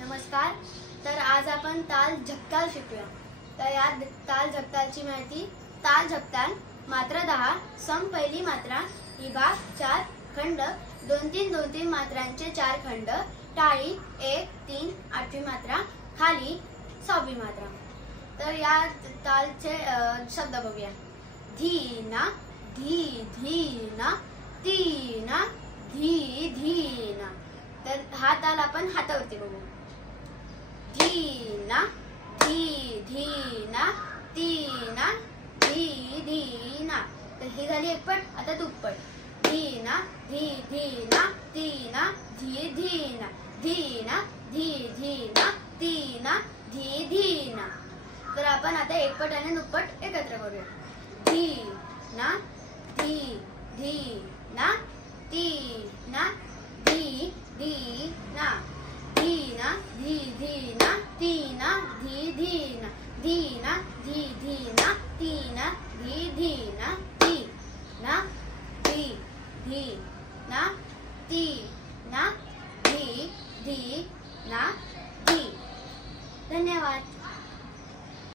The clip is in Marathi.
नमस्कार। तर आज आपण ताल झपताल शिकूया। तर या ताल झपतालची माहिती। ताल झपताल मात्रा 10, सम पहिली मात्रा, विभाग 4, खंड 2-3 2-3 मात्रांचे 4 खंड, टाळी 1-3 8वी मात्रा, खाली 6वी मात्रा। तर या तालचे शब्द बघूया। धीना, धी धीना, तीना, धी धीना। तर हा ताल आपण हातावरती बघू। धीना, धी धीना, तीना, धी धीना। तर ही झाली एकपट। आता दुप्पट। धीना, धी धीना, तीना, धी धीना, धीना, धी धीना, तीना, धी धीना। तर आपण आता एकपट आणि दुप्पट एकत्र करूया। धीना, धी धीना, तीना, धी धीना, धीना, धी धीना, तीना, धी धीना, धीना, धी धीना, तीना, धी धीना, धीना, धी धीना, तीना, धी धीना, धी। धन्यवाद।